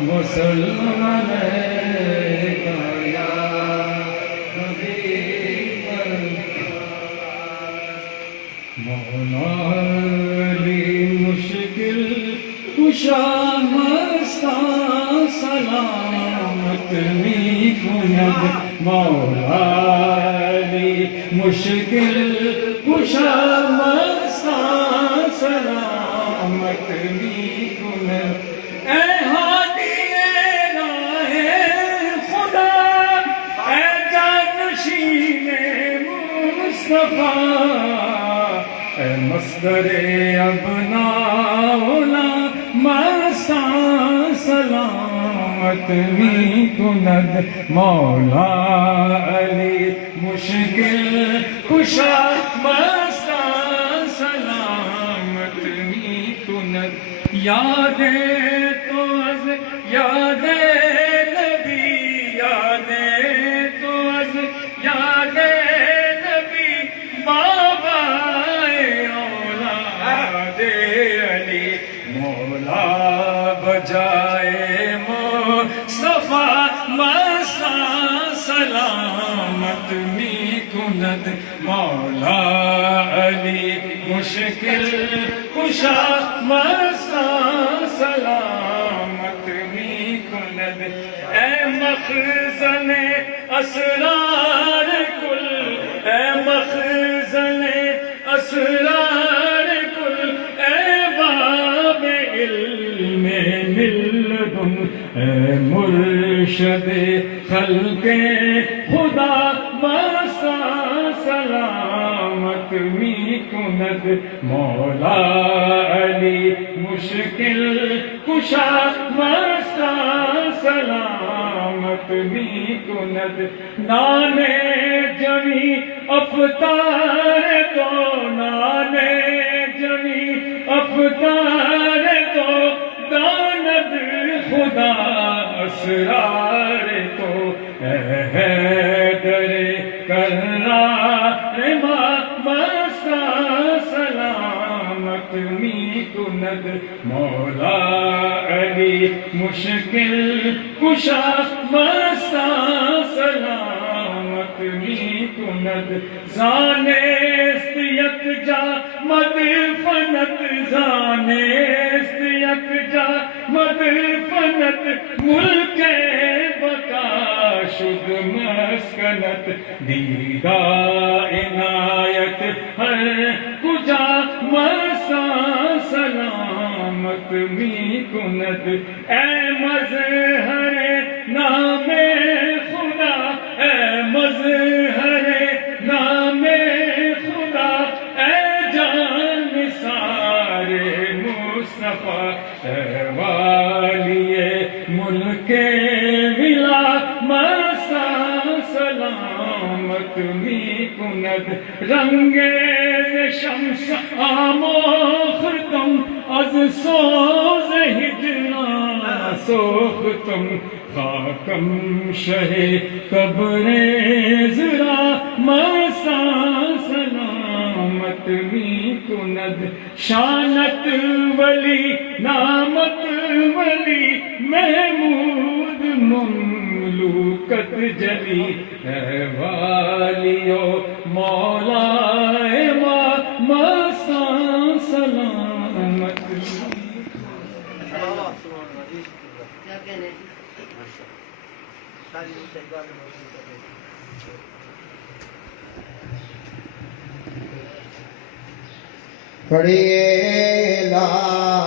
مسلمان مولا علی مشکل کشا مستاں سلامت می کند مولا علی مشکل کشا مستاں سلامت می کند اے ہادی راہ خدا اے جانشین مصطفیٰ اے مصدر ابناؤنا مستاں سلامت می کند مولا علی مشکل کشا مستاں سلامت می کند یاد تو از یاد نبی یاد تو از یاد نبی بابا اولاد علی مولا بجائے مصطفیٰ مستاں سلامت می کند مولا علی مشکل کشا مستاں سلامت می کند اے مخزن اسرار کل اے مخزن اسرار کل اے باب علم ملدن اے مرشد خلق خدا مستاں سلامت می کند مولا علی مشکل کشا مستاں سلامت می کند نانے جمی افطار تو نانے جمی افطار تو داند خدا اسرار تو اے حیدر کرار مستاں سلامت می کند مولا علی مشکل کشا مستاں سلامت می کند زانست یکجا مدفنت زانست یکجا مدفنت ملک بقا شد مسکنت دیدہ عنایت ہر کجا مستاں سلامت می کند اے مظہر نام خدا اے مظہر نام خدا اے جان نثار مصطفیٰ اے والی ملک ولا مستاں سلامت می کند رنگیز شمس آموختم از سوز ہجران سوختم خاکم شہ قبر زرا مستاں سلامت می کند شانت ولی نامت ولی محمود مملوکت جلی اے والیو مولا مستاں سلامت پڑھیے لا